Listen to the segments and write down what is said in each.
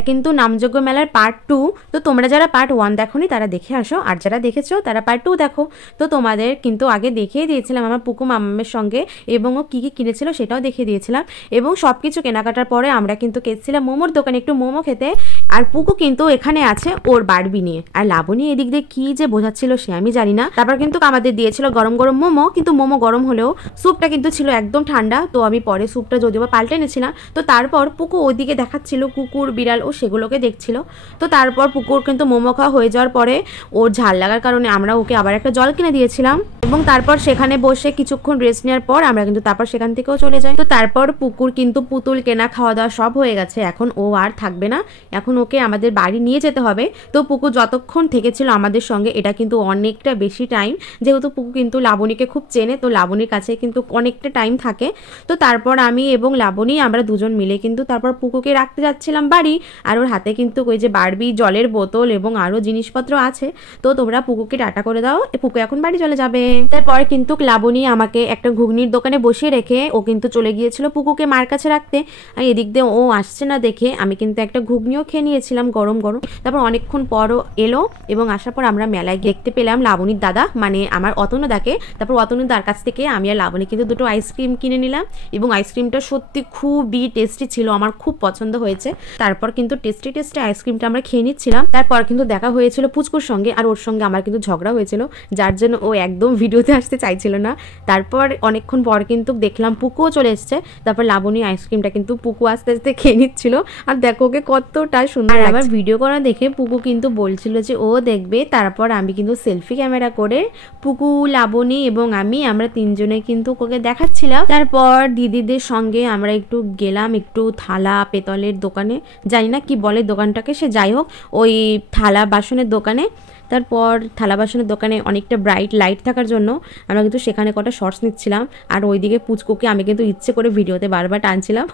এটা কিন্তু নামযজ্ঞ মেলার পার্ট 2। তো তোমরা যারা পার্ট 1 দেখোনি তারা দেখে আসো, আর যারা দেখেছো তারা পার্ট 2 দেখো। তো তোমাদের কিন্তু আগে দেখিয়ে দিয়েছিলাম আমার পুকু মাম্মামের সঙ্গে, এবং ও কী কী কিনেছিল সেটাও দেখিয়ে দিয়েছিলাম। এবং সব কিছু কেনাকাটার পরে আমরা কিন্তু গেছিলাম মোমোর দোকানে একটু মোমো খেতে। আর পুকু কিন্তু এখানে আছে ওর বারবি নিয়ে, আর লাবণী এদিক দিয়ে কী যে বোঝাচ্ছিল সে আমি জানি না। তারপর কিন্তু আমাদের দিয়েছিল গরম গরম মোমো, কিন্তু মোমো গরম হলেও স্যুপটা কিন্তু ছিল একদম ঠান্ডা। তো আমি পরে স্যুপটা যদিও বা পাল্টে নিয়েছিলাম। তো তারপর পুকু ওইদিকে দেখাচ্ছিল কুকুর বিড়াল, ও সেগুলোকে দেখছিল। তো তারপর পুকুর কিন্তু মোমো খাওয়া হয়ে যাওয়ার পরে ওর ঝাল লাগার কারণে আমরা ওকে আবার একটা জল কিনে দিয়েছিলাম, এবং তারপর সেখানে বসে কিছুক্ষণ রেস্ট নেওয়ার পর আমরা কিন্তু তারপর সেখান থেকেও চলে যাই। তো তারপর পুকুর কিন্তু পুতুল কেনা খাওয়া দাওয়া সব হয়ে গেছে, এখন ও আর থাকবে না, এখন ওকে আমাদের বাড়ি নিয়ে যেতে হবে। তো পুকু যতক্ষণ থেকেছিল আমাদের সঙ্গে এটা কিন্তু অনেকটা বেশি টাইম, যেহেতু পুকু কিন্তু লাবণীকে খুব চেনে, তো লাবণীর কাছে কিন্তু অনেকটা টাইম থাকে। তো তারপর আমি এবং লাবণী আমরা দুজন মিলে কিন্তু তারপর পুকুকে রাখতে যাচ্ছিলাম বাড়ি, আর ওর হাতে কিন্তু ওই যে বারবি জলের বোতল এবং আরও জিনিসপত্র আছে। তো তোমরা পুকুকে টাটা করে দাও, পুকু এখন বাড়ি চলে যাবে। তারপর কিন্তু লাবণী আমাকে একটা ঘুগনির দোকানে বসিয়ে রেখে ও কিন্তু চলে গিয়েছিল পুকুকে মার কাছে রাখতে। আর এদিক দিয়ে ও আসছে না দেখে আমি কিন্তু একটা ঘুগনিও খেয়ে নিয়েছিলাম গরম গরম। তারপর অনেকক্ষণ পরও এলো, এবং আসার পর আমরা মেলায় দেখতে পেলাম লাবণীর দাদা মানে আমার অতনুদাকে। তারপর অতনুদার কাছ থেকে আমি আর লাবণী কিন্তু দুটো আইসক্রিম কিনে নিলাম, এবং আইসক্রিমটা সত্যি খুবই টেস্টি ছিল, আমার খুব পছন্দ হয়েছে। তারপর কিন্তু টেস্টি আইসক্রিমটা আমরা খেয়ে নিচ্ছিলাম। তারপর কিন্তু দেখা হয়েছিল পুচকুর সঙ্গে, আর ওর সঙ্গে আমার কিন্তু ঝগড়া হয়েছিল, যার জন্য ও একদম ভিডিওতে আসতে চাইছিল না। তারপর অনেকক্ষণ পর কিন্তু দেখলাম পুকুও চলে এসছে। তারপর লাবণী আইসক্রিমটা কিন্তু পুকু আস্তে আস্তে খেয়ে নিচ্ছিল, আর দেখো ওকে কতটা সুন্দর। আর আমার ভিডিও করা দেখে পুকু কিন্তু বলছিল যে ও দেখবে। তারপর আমি কিন্তু সেলফি ক্যামেরা করে পুকু, লাবণী এবং আমরা তিনজনে কিন্তু ওকে দেখাচ্ছিলাম। তারপর দিদিদের সঙ্গে আমরা একটু গেলাম একটু থালা পেতলের দোকানে, জানি না কি বলে দোকানটাকে, সে যাই হোক ওই থালা বাসনের দোকানে। তারপর থালা বাসনের দোকানে অনেকটা ব্রাইট লাইট থাকার জন্য আমরা কিন্তু সেখানে কটা শর্টস নিচ্ছিলাম, আর ওইদিকে পুচকুকে আমি কিন্তু ইচ্ছে করে ভিডিওতে বারবার টানছিলাম।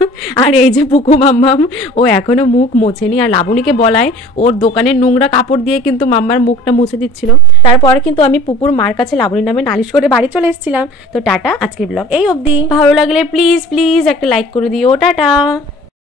আর এই যে পুকু মাম্মাম, ও এখনও মুখ মোছেনি, আর লাবণীকে বলায় ওর দোকানের নোংরা কাপড় দিয়ে কিন্তু মাম্মার মুখটা মুছে দিচ্ছিল। তারপর কিন্তু আমি পুকুর মার কাছে লাবণীর নামে নালিশ করে বাড়ি চলে এসেছিলাম। তো টাটা, আজকের ব্লগ এই অবধি। ভালো লাগলে প্লিজ একটা লাইক করে দিও। টাটা।